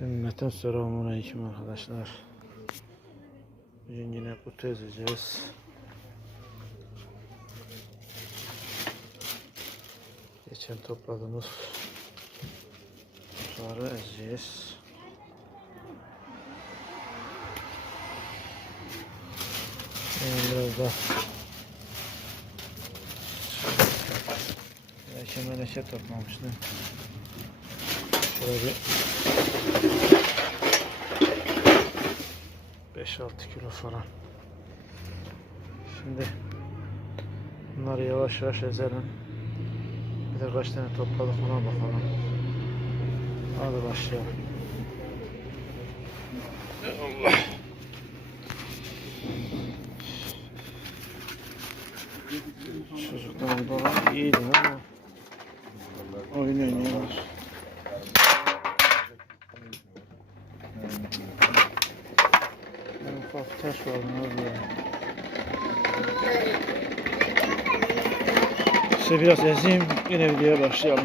Ümmetin selamun aleyküm arkadaşlar. Bugün yine kutu ezeceğiz. Geçen topladığımız kutuları ezeceğiz. Ee, Biraz da Meleke meleke toplamıştım. Şöyle bir 5-6 kilo falan. Şimdi bunları yavaş yavaş ezelim. Bir de kaç tane topladık ona bakalım. Hadi başlayalım. Allah. Çocuklar baba iyiydi ama İşte biraz ezeyim yine videoya başlayalım.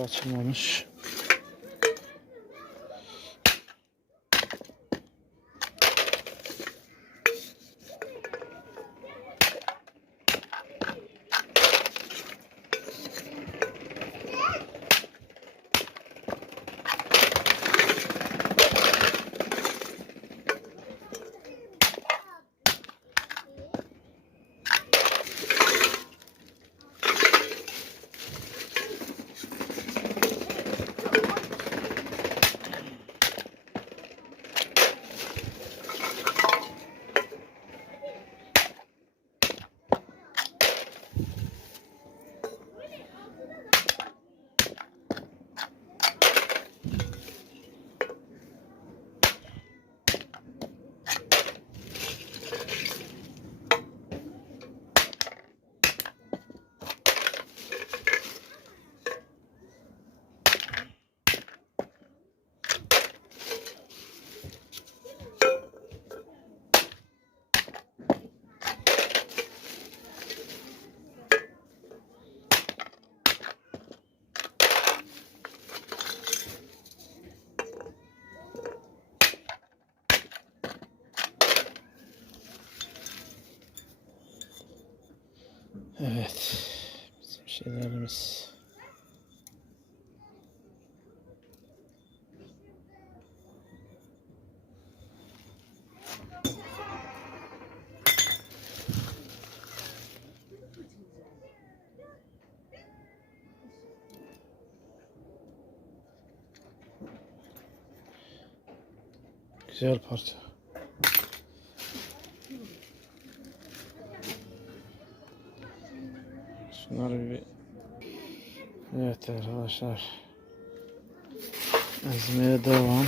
Kapağı açılmamış. Evet. Bizim şeylerimiz. Güzel parça. Şunları bir Evet arkadaşlar. Ezmeye devam.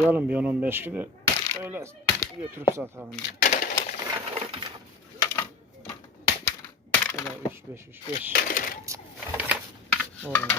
Toplayalım bir 10-15 kilo. Öyle götürüp satalım. Böyle 3-5 3-5. Olmuyor.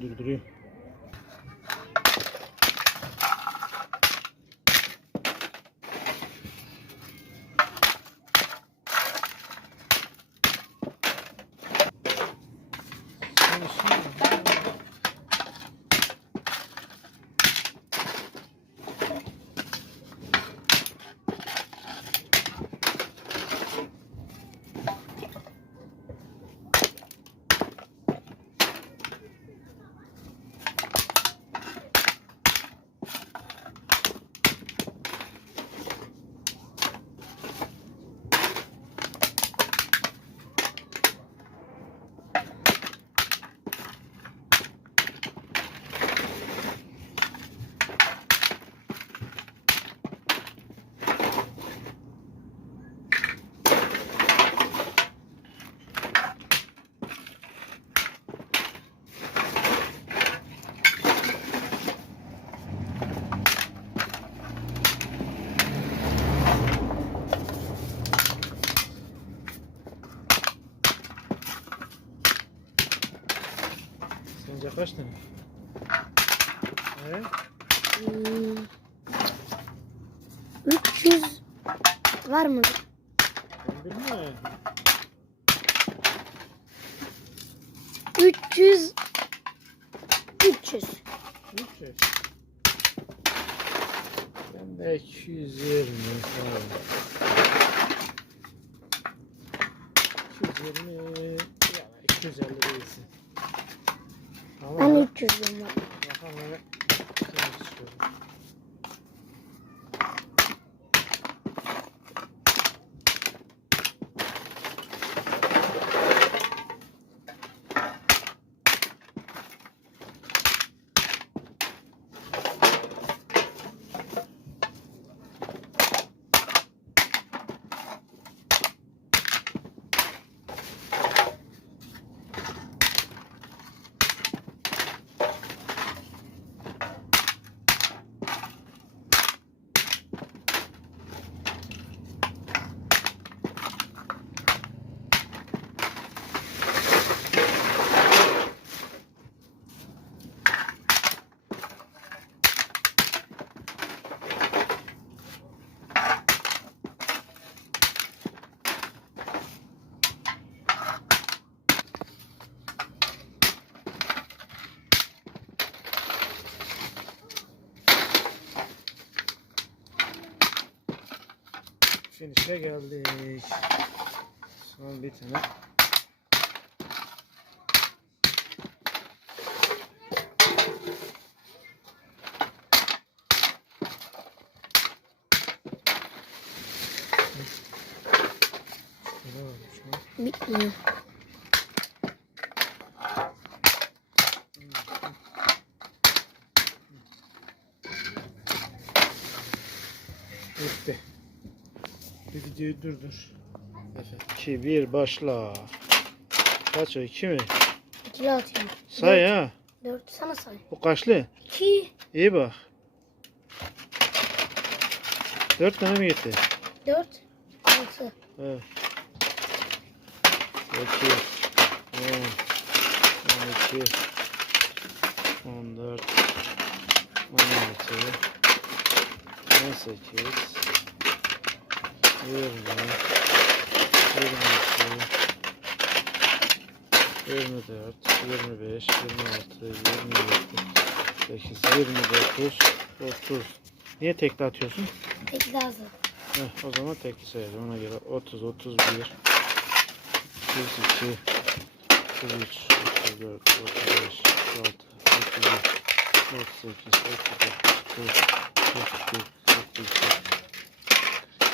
Дрю-дрю. Kaç tane? He? Hmm. 300 var mı? Ben bilmiyorum. 300 300 300. Ben de 220 falan. 220 yani 250 değilsin. Ama Ben 300 'üm var. bakalım hele kaç çıkıyor. Finish'e geldik. Son bir tane. Bitmiyor. Bitti. Bir videoyu durdur. 2 1 başla. Kaç o 2 mi? 2'li atıyorum. Say ha. 4 sana say. Bu kaçlı? 2 İyi bak. 4 tane mi gitti? 4 6 Evet. 8 10 12 14 16 18 20 22 24 25 26 27 8 29 30 Niye tekli atıyorsun? Tek lazım. Heh, o zaman tekli sayacağım ona göre 30 31 32 33 34 35 36 37 38 39 40 41 42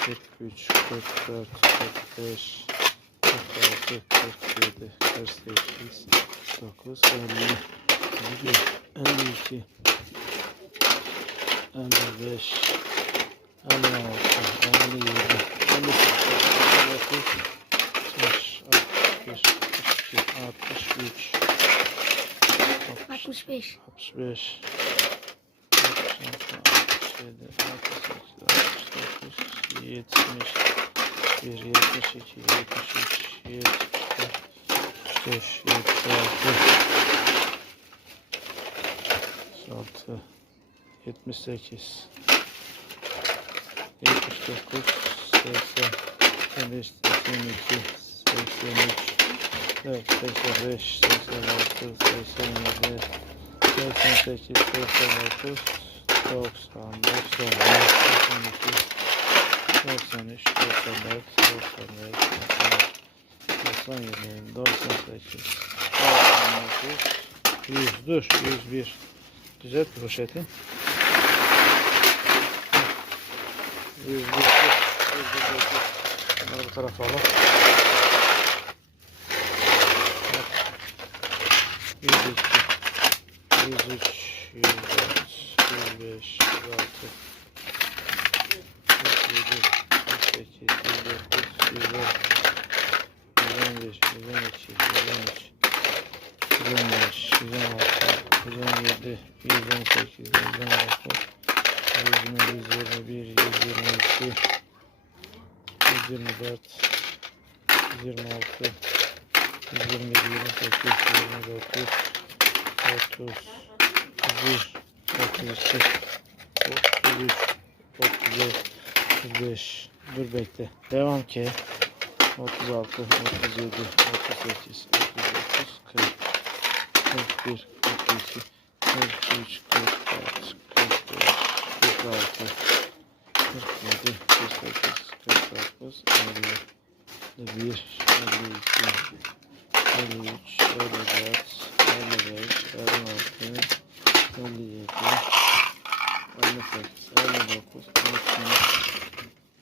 43 44 45 46 47 48 49 50 51 52 55 56 57 58 59 60 61 62 63 65 65 66 67 68 69 70 1 72 73 74 75 76 66 78 79 80 85 82 83 4 85 86 87 88 89 90 91 92 93 94 95 97 98 99 100 dur 101 Düzelt poşeti. 101 dur, dur, dur, dur, dur. Bunları bu tarafa alalım. 102 103 104 105 106 107 108 109 110 111 112 113 115 116 117 118 119 120 121 122 124 126 127 28 29 30 31 32 33 34 35 dur bekle. Devam ki. 36 37 38 39 40 41 42 43 44 45 46 47 48 49 50 51 52 53 54 55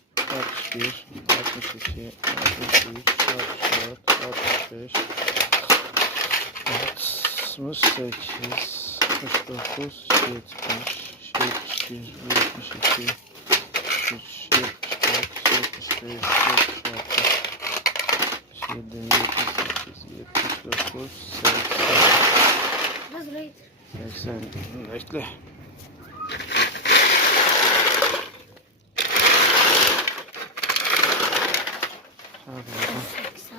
56 57 58 59 60 61 62 63 64 65 68 69 70 71 72 73 74 75 76 77 78 79 80 Biraz buraya getir. 80 bekle. Hadi bakalım. 80.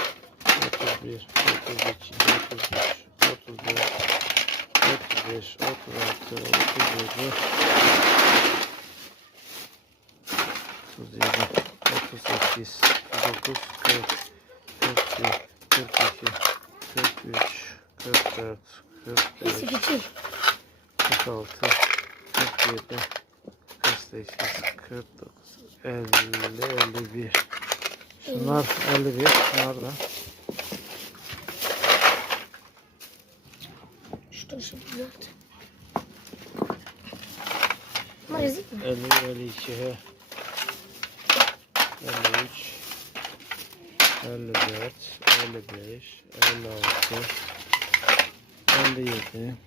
31 32 33 34 35 36 37 37 38 39 40 41 42 43 44 45 Neyse getir. 46 47 48 49 50 51 Şunlar 51 Şunlar da Ezik mi? 50 52 he. 53 54 55 56 57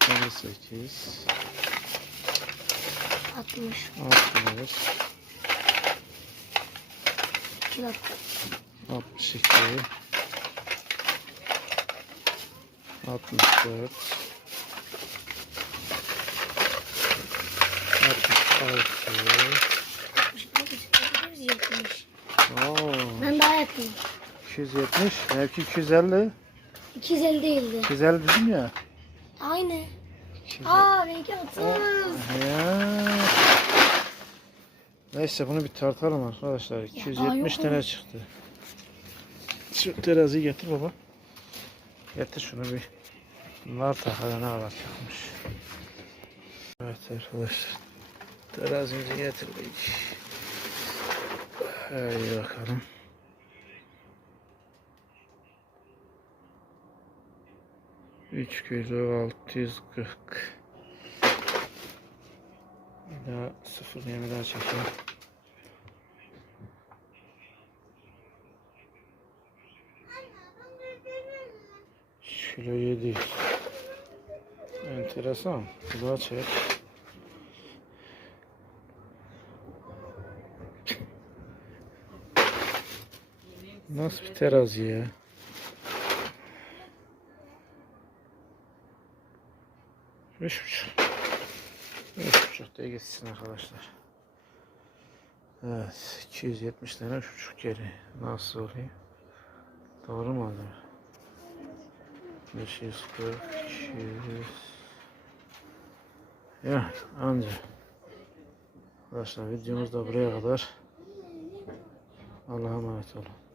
58 60. 60 2 dakika. 62 64 66 170. Oo, Ben daha yakınım. 270 belki 250 250 değildi. 250 dedim ya Aynı. 250. Aa benimki 30. Ya. Neyse bunu bir tartalım arkadaşlar. 270 yok tane çıktı. Şu teraziyi getir baba. Getir şunu bir. Bunlar takada ne kadar çıkmış. Evet arkadaşlar. Terazimizi getirdik. Haydi bakalım. Üç kilo altı yüz kırk. Bir daha sıfır yemi daha çekeyim. Üç kilo yedi. Enteresan. Da çek. Nasıl bir terazi ya? Üç buçuk. Üç buçuk diye gitsin arkadaşlar. Evet. 270 tane üç buçuk geri. Nasıl oluyor? Doğru mu oluyor? 540, 200. Ya anca. Arkadaşlar videomuz da buraya kadar. Allah'a emanet olun.